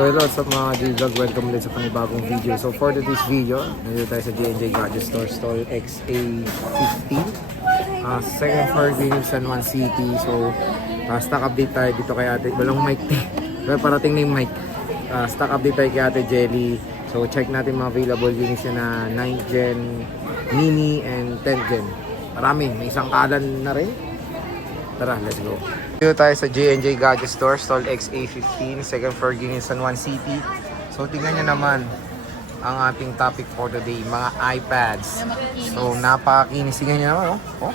So hello sa mga G-Vlog, welcome ulit sa panibagong video. So for today's video, nandito tayo sa J&J Gadget Store, stall XA15. Second floor, Greenwich, San Juan City. So stock update tayo dito kay ate. Walang mic pero parating na yung mic. Stock update tayo kay ate Jelly. So check natin mga available units na 9th Gen, Mini, and 10th Gen. Marami, may isang kalan na rin. Tara, let's go. Dito tayo sa J&J Gadget Store, stall XA15, second floor, Greenwich, San Juan City. So tingnan nyo naman ang ating topic for today, mga iPads. So napakakinis. Tingnan nyo naman, oh.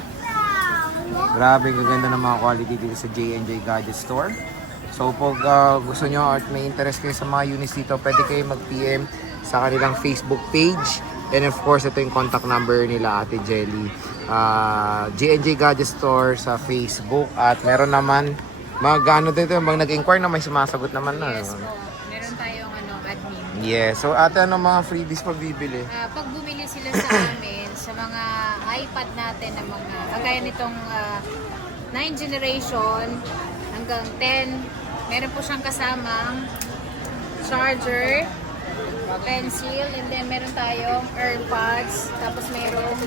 Grabe, gaganda ng mga quality dito sa J&J Gadget Store. So pag gusto nyo at may interest kayo sa mga units dito, pwede kayo mag-PM sa kanilang Facebook page. And of course, ito yung contact number nila, Ate Jelly. J&J Gadget Store sa Facebook. At meron naman mga dito, mga nag-inquire na may sumasagot naman na. Yes po. Meron tayong admin. Yes. So ate, ano mga freebies pag bibili? Pag bumili sila sa amin, sa mga iPad natin na mga, kagaya nitong 9th generation hanggang 10, meron po siyang kasamang charger, pencil, and then meron tayong AirPods, tapos merong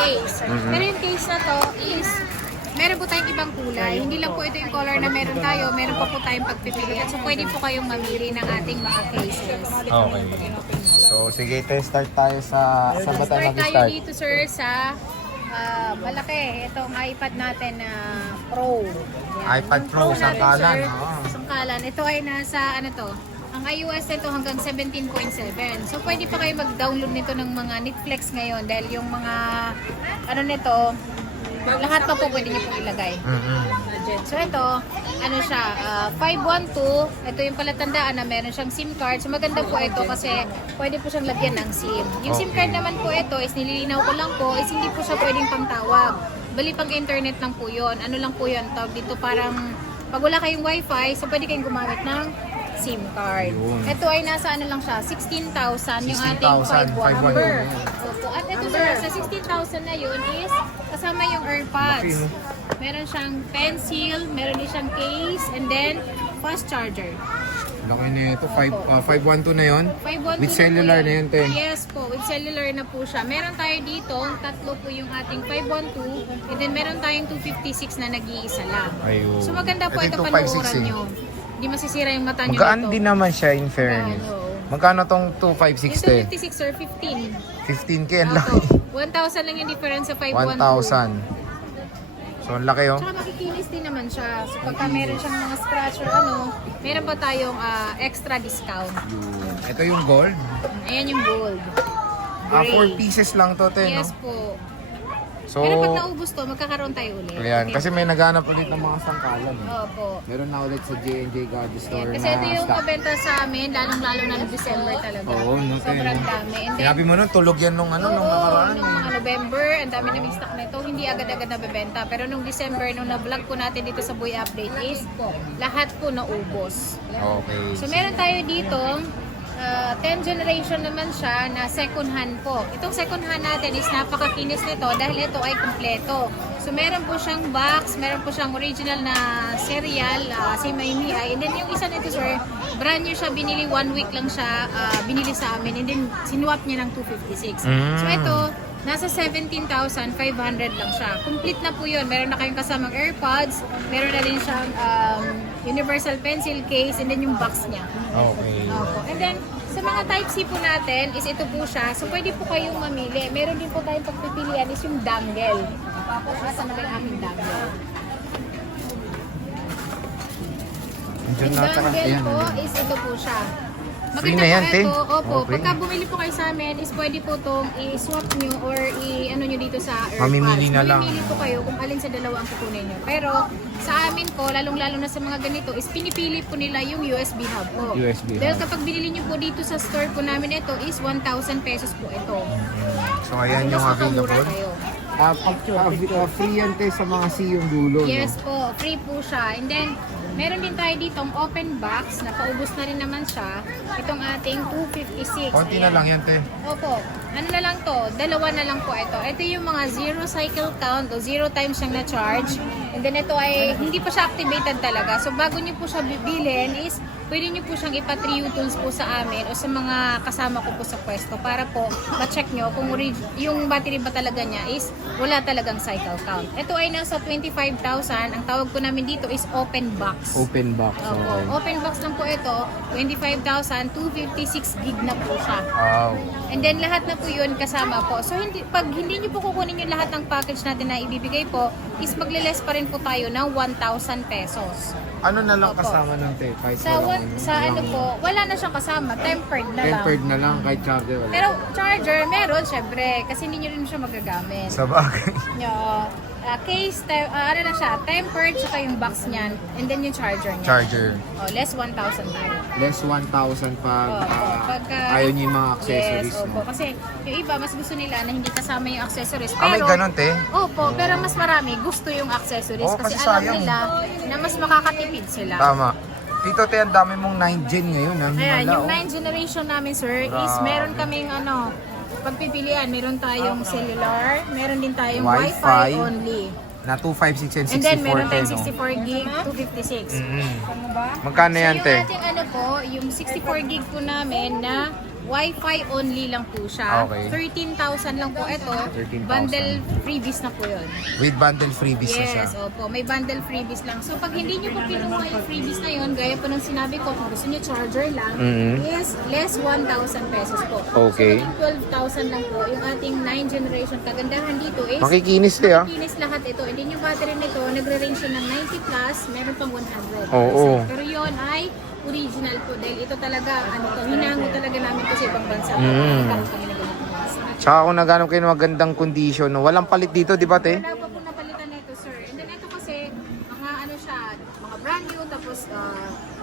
case. Pero yung case na to is meron po tayong ibang kulay. Hindi lang po ito yung color na meron tayo. Meron pa po tayong pagpipilian. So pwede po kayong mamili ng ating mga cases. Okay. So sige, start tayo sa ba tayo Start tayo nag-start? dito sir sa malaki. Itong iPad natin na Pro. Yan. iPad Yung Pro, natin, sangkalan. sir, sangkalan. Ito ay nasa ang iOS nito hanggang 17.7. So pwede pa kayo mag-download nito ng mga Netflix ngayon dahil yung mga nito, lahat pa po pwede niyo po ilagay. So ito, siya, 512, ito yung palatandaan na meron siyang SIM card. So maganda po ito kasi pwede po siyang lagyan ng SIM. Yung SIM card naman po ito is nililinaw ko lang po, is hindi po siya pwedeng pangtawag. Bali pang internet lang po yun. Ano lang po yun, tawag dito parang pag wala kayong wifi, so pwede kayong gumamit ng SIM card. Yun. Ito ay nasa lang siya, 16,000 yung ating 16,000, 512 512 number. yun. Opo. At ito sir, sa 16,000 na yun is kasama yung AirPods. Laki, no? Meron siyang pencil, meron din siyang case, and then fast charger. Laki na ito. 512 na yun? 512 With cellular na yun, te. Yes po, with cellular na po siya. Meron tayo dito, tatlo po yung ating 512, and then meron tayong 256 na nag-iisa lang. Ayun. So maganda po ito Ito yung panuoran 256 nyo. Hindi masisira yung mata nyo Magkaan nito. din naman siya in fairness. Magkano tong 256 te? Yung 256 sir, 15. 15k, ang laki. Opo. 1,000 lang yung difference sa 512. 1,000. So, ang laki oh. Tsaka makikinis din naman siya. So pagka meron siyang mga scratch or meron pa tayong extra discount. Yun. Ito yung gold. Ayan yung gold. 4 pieces lang to, te, Yes no? po. So, Pero pag naubos to, magkakaroon tayo ulit. ayan. Okay. Kasi may naghanap ulit ng mga sangkalan. Opo. Meron na ulit sa J&J Gadget Store Kasi ito yung mabenta sa amin, lalong-lalo na ng December talaga. Oo, no, te, Sobrang no? dami. And then, Sinabi mo nun, tulog yan nung nung nakaraan. nung mga November, ang dami naming stock nito. Hindi agad-agad nabebenta. Pero nung December, nung na-vlog po natin dito sa Boy Update is, lahat po naubos. Okay. So meron tayo dito, 10th generation naman siya na second hand po. Itong second hand natin is napakakinis nito dahil ito ay kumpleto. So meron po siyang box, meron po siyang original na serial, SIM-IMEI. And then yung isa nito sir, brand new siya, binili 1 week lang siya, binili sa amin. And then sinuwap niya ng 256. So ito, nasa 17,500 lang siya. Complete na po yun. Meron na kayong kasamang AirPods, meron na din siyang universal pencil case, and then yung box niya. Okay. Opo. And then, sa mga Type-C po natin, is ito po siya. So, pwede po kayong mamili. Meron din po tayong pagpipilian is yung dangle. Asan na ba yung aming dangle? Diyan Yung na dangle po is ito po siya. Free na yan, po te. ito. Opo. Okay. Pagka bumili po kayo sa amin, is pwede po itong i-swap nyo or nyo dito sa AirPods. Mamimili na lang. Mamimili po kayo kung alin sa dalawa ang kukunin nyo. Pero sa amin po, lalong-lalo na sa mga ganito, is pinipili po nila yung USB hub po. USB Dahil hub. kapag binili nyo po dito sa store po namin ito, is 1,000 pesos po ito. So, ayan yung Mas makamura available. kayo. Free yan, te, sa mga C yung dulo. Yes No? po, free po siya. And then, meron din tayo ditong open box na paubos na rin naman siya. Itong ating 256. Konti na Ayan. lang yan, te. Opo. Ano na lang to? Dalawa na lang po ito. Ito yung mga zero cycle count o 0 times siyang na-charge. And then ito ay hindi pa siya activated talaga. So bago niyo po siya bibilhin is pwede nyo po siyang ipa-3U tools po sa amin o sa mga kasama ko po sa pwesto para po ma-check nyo kung yung battery ba talaga niya is wala talagang cycle count. Ito ay nasa 25,000. Ang tawag po namin dito is open box. Open box. Opo. Okay. Open box lang po ito. 25,000, 256 gig na po siya. Wow. And then lahat na po yun kasama po. So pag hindi nyo po kukunin yung lahat ng package natin na ibibigay po, is magle-less pa rin po tayo ng 1,000 pesos. Ano na lang Opo. kasama ng te? Kahit Sa, walang- sa ano po, wala na siyang kasama. Tempered na lang. Tempered na lang, kahit charger wala. Pero charger, meron syempre. Kasi hindi nyo rin siya magagamit. Sa bagay. Nyo, case, ano na siya, tempered, saka yung box niyan. And then yung charger niya. Charger. Oh, less 1,000 tayo. Less 1,000 pag Opo, pagka- ayaw niyo yung mga accessories. Yes, opo. no? Kasi yung iba, mas gusto nila na hindi kasama yung accessories. May ganun, te? Opo, pero mas marami gusto yung accessories. Oo, kasi kasi alam sayang. nila na mas makakatipid sila. Tama. Dito, te, ang dami mong 9 gen ngayon. Ang Ayan, himala, yung oh. 9th generation namin, sir, is Grabe. meron kaming pagpipilian. Meron tayong cellular, meron din tayong Wi-Fi. Wi-Fi only. Na 256 and 64, And then meron te, tayong no? 64 gig, 256. Magkano yan, So te? yung ating po, yung 64 gig po namin na Wi-Fi only lang po siya. Okay. 13,000 lang po ito. 13,000. Bundle freebies na po yun. With bundle freebies na siya. Yes, opo. May bundle freebies lang. So, pag hindi nyo po kinuha yung freebies na yun, gaya po ng sinabi ko, kung gusto nyo charger lang, is less 1,000 pesos po. Okay. So, naging 12,000 lang po. Yung ating 9th generation, kagandahan dito is, Makikinis, te, ah. makikinis lahat ito. And then yung battery nito, nagre-range siya ng 90 plus, meron pang 100. Oo. Pero yun ay original po. Dahil ito talaga, hinango talaga namin ito sa ibang bansa. Mm. Nagkaroon kami ng ganitong mga. Tsaka kung nagano kayo ng magandang condition, no? Walang palit dito, di ba, te? Wala pa po napalitan na ito, sir. And then ito kasi, mga ano siya, mga brand new, tapos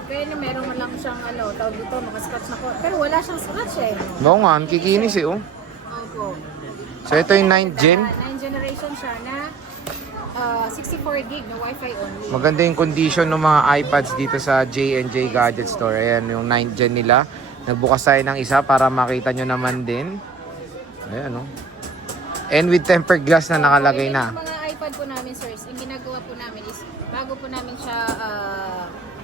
kaya na meron lang siyang tawag dito, mga scratch na ko. Pero wala siyang scratch eh. Oo nga, ang kikinis eh, oh. Opo. So ito yung 9th gen. 9th generation siya na 64 gig na Wi-Fi only. Maganda yung condition ng mga iPads dito sa J&J Gadget Store. Ayan, yung 9th gen nila. Nagbukas tayo ng isa para makita nyo naman din. Ayan, oh. And with tempered glass na nakalagay na. Yung mga iPad po namin, sirs, ang ginagawa po namin is, bago po namin siya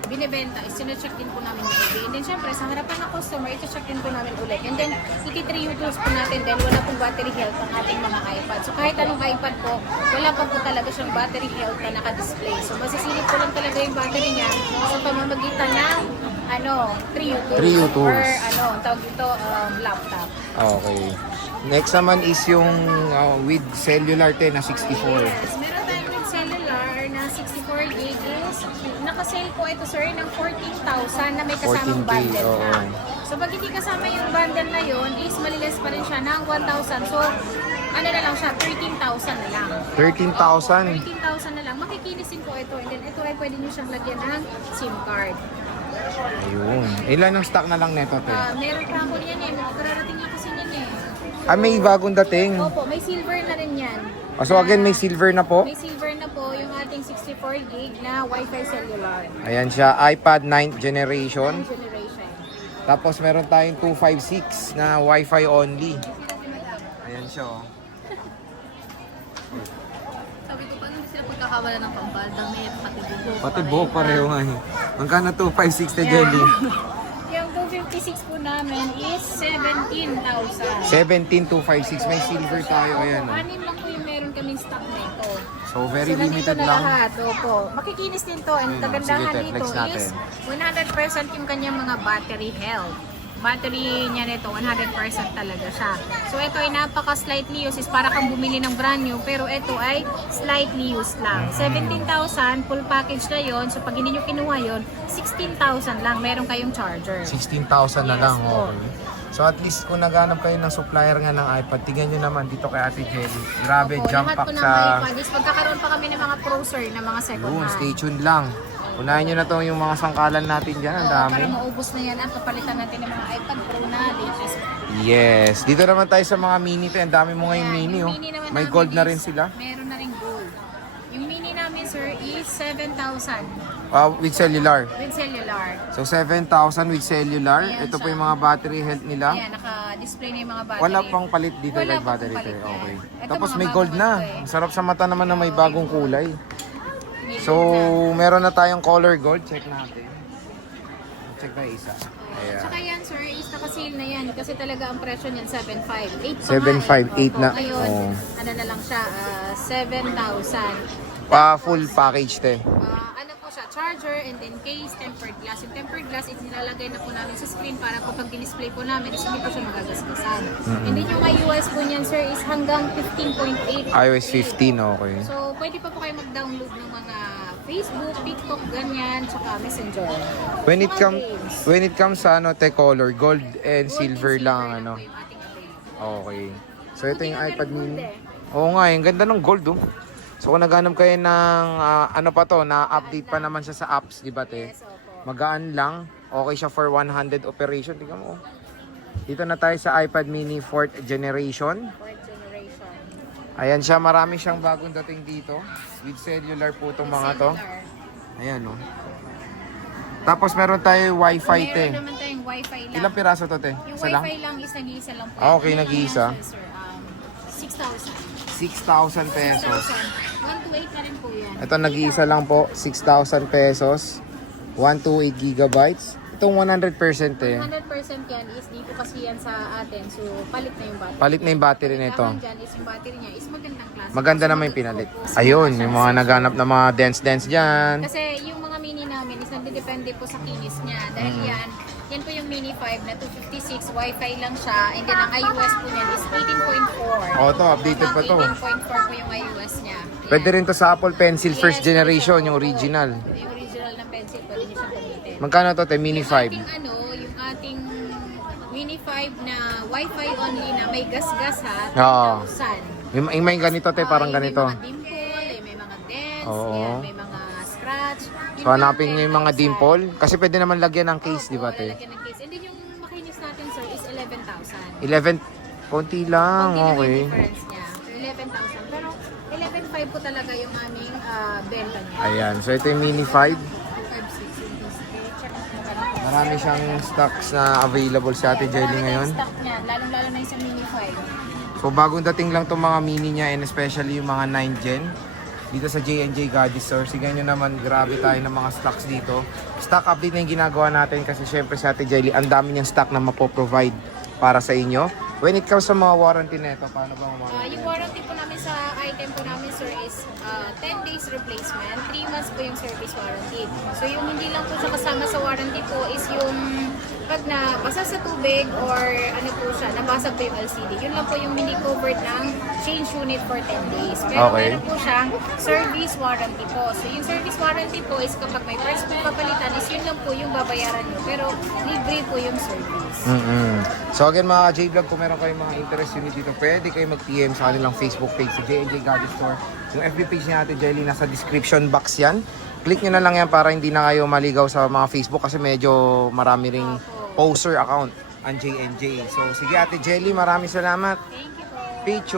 binibenta, is sinacheck din po namin yung ID. And then, syempre, sa harapan ng customer, ito-check din po namin ulit. And then, iti-3U tools po natin dahil wala pong battery health ang ating mga iPad. So, kahit anong iPad po, wala pa po talaga siyang battery health na naka-display. So, masisilip po lang talaga yung battery niya sa pamamagitan ng 3U tools. 3U tools. Or, tawag dito, laptop. Okay. Next naman is yung with cellular 10 na 64. Yes, meron tayong with cellular na 64 gig is naka-sale po ito, sir, ng 14,000 na may kasamang 14K, bundle oo. na. So, pag hindi kasama yung bundle na yun, is maliles pa rin siya ng 1,000. So, ano na lang siya, 13,000 na lang. 13,000. 13,000 na lang. Makikinisin po ito. And then, ito ay pwede nyo siyang lagyan ng SIM card. Ayun. Ilan ang stock na lang neto, te? Meron pa ako yan eh. Kararating niya kasi yan eh. May bagong dating. Opo, may silver na rin yan. So again, may silver na po. May silver na po yung ating 64 gig na Wi-Fi cellular. Ayan siya, iPad 9th generation. 9th generation. Tapos meron tayong 256 na Wi-Fi only. Ayan siya, oh. Sabi ko, paano hindi sila pagkakawala ng pampaldang na pati buhok? Pati buhok pareho nga eh. Magkano 256 na jelly? Yung 256 po namin is 17,000. 17,256. May silver tayo, ayan, oh. Anim lang po yung meron kaming stock nito. So very So, nandito limited na lang. lahat. Opo. Makikinis din to. Ang Ayun, kagandahan sige, dito flex natin. is 100% yung kanyang mga battery health. Battery niya nito, 100% talaga siya. So ito ay napaka-slightly used. Is para kang bumili ng brand new. Pero ito ay slightly used lang. 17,000, full package na yon. So pag hindi nyo kinuha yon, 16,000 lang. Meron kayong charger. 16,000 na Yes, lang, po. okay. So at least kung naghanap kayo ng supplier nga ng iPad, tignan nyo naman dito kay Ate Jelly. Grabe, Opo, jump lahat pack po ng sa... iPad is pagkakaroon pa kami ng mga Pro Sir na mga second Yun, hand. stay tuned lang. Unahin nyo na to yung mga sangkalan natin dyan, ang Oo, dami. para maubos na yan at kapalitan natin ng mga iPad Pro na latest. Yes, dito naman tayo sa mga mini to. Ang dami mo ngayong Ayan, mini, yung oh. mini naman May namin gold na is- rin sila. Meron na rin gold. Yung mini namin, sir, is 7,000 With cellular. with cellular. So 7,000 with cellular. Ayan Ito po siya. yung mga battery health nila. Ayan, naka-display na yung mga battery. Wala pang palit dito Wala kay pa battery pong palit to. yan. Okay. Ito, Tapos mga may bagong gold na. ano to eh. Ang sarap sa mata naman na may bagong kulay. May So, gold na. meron na tayong color gold. Check natin. check tayo isa. Ayan. Tsaka yan, sir, is naka-sale na yan. Kasi talaga ang presyo niyan, 7.5. 8 pa 7.5, 8 na. Ngayon, Oh. ano na lang siya, 7,000. Pa full package te. Ano po siya, charger and then case, tempered glass. Yung tempered glass is nilalagay na po namin sa screen para po pag display po namin is hindi po siya magagasgasan. And then yung iOS po niyan, sir, is hanggang 15.8. iOS 15, okay. So, pwede pa po kayo mag-download ng mga Facebook, TikTok, ganyan, tsaka Messenger. When it comes sa ano te color, gold and Gold silver and lang ano. po yung ating available. Okay. So ito yung Buti nga iPad meron mini. gold eh. Oo nga, yung ganda ng gold oh. So kung naghanap kayo ng ano pa to, na-update pa naman siya sa apps, di ba te? Yes, opo. Magaan lang. Okay siya for 100 operation. Tingnan mo. Oh. Dito na tayo sa iPad mini 4th generation. Fourth generation. Ayan siya, marami siyang bagong dating dito. With cellular po itong mga to. Cellular. Ayan oh. Tapos meron tayo Wi-Fi te. Meron naman tayong Wi-Fi lang. Ilang piraso to te? Yung Isa Wi-Fi lang? lang is nag-iisa lang po. Ah, okay, Ano lang nag-iisa. yan, sir? 6,000. 6,000 pesos. 128 na rin po yan. Ito nag-iisa lang po, 6,000 pesos. 128 gigabytes. Itong 100% eh. 100% yan is dito kasi yan sa atin. So, palit na yung battery. Palit na yung battery nito. Kailangan dyan is yung battery niya is magandang klase. Maganda naman yung pinalit. Ayun, yung mga naghanap na mga dance-dance dyan. Kasi yung mga mini namin is nagdedepende po sa kinis niya. Dahil yan po yung Mini 5 na 256, Wi-Fi lang siya. And then ang iOS po niyan is 18.4. Oh, to, updated pa to. 18.4 po yung iOS niya. Ayan. Pwede rin to sa Apple Pencil first Yes, generation, pwede yung siya. original. Yung original na pencil, pwede niyo siyang gamitin. Magkano to, te? Mini Yung 5. ating yung ating Mini 5 na Wi-Fi only na may gas-gas ha, Oo. 10,000. Yung may ganito, te, parang Yung ganito. May mga dimple, may mga dents, Oo. yan, may mga scratch. So, hanapin nyo yung mga dimple. Kasi pwede naman lagyan ng case, di ba, te? Lalagyan ng case. And then yung makinis natin, sir, is 11,000. 11, konti lang, Konti lang okay. yung difference niya. 11,000. Pero 11,500 po talaga yung aming benta niya. Ayan, so ito yung Mini 5. 5,600 yung display. Check mo ka lang. Marami siyang stocks na available sa Ate Jelly ngayon. Stock niya, lalong-lalo na yung sa Mini 5. So bagong dating lang itong mga mini niya and especially yung mga 9 gen dito sa J&J Gadget Store. Sigan nyo naman, grabe tayo ng mga stocks dito. Stock update na yung ginagawa natin kasi syempre sa Ate Jelly, ang dami niyang stock na mapoprovide para sa inyo. When it comes sa mga warranty na ito, paano ba mga Yung warranty po namin sa item po namin, sir, is 10 days replacement. 3 months po yung service warranty. So yung hindi lang po siya kasama sa warranty po is yung pag nabasa sa tubig or ano po siya, nabasag po yung LCD. Yun lang po yung hindi covered ng change unit for 10 days. Pero Okay. meron po siyang service warranty po. So yung service warranty po is kapag may first po papalitan is yun lang po yung babayaran nyo. Pero libre po yung service. So again mga J-Vlog, kung meron kayong mga interest unit dito, pwede kayo mag-PM sa kanilang Facebook page sa J&J Gadget Store. Yung FB page ni Ate Jelly, nasa description box yan. Click nyo na lang yan para hindi na kayo maligaw sa mga Facebook kasi medyo marami ring poster account ang J&J. So sige Ate Jelly, maraming salamat. Thank you po. Picture.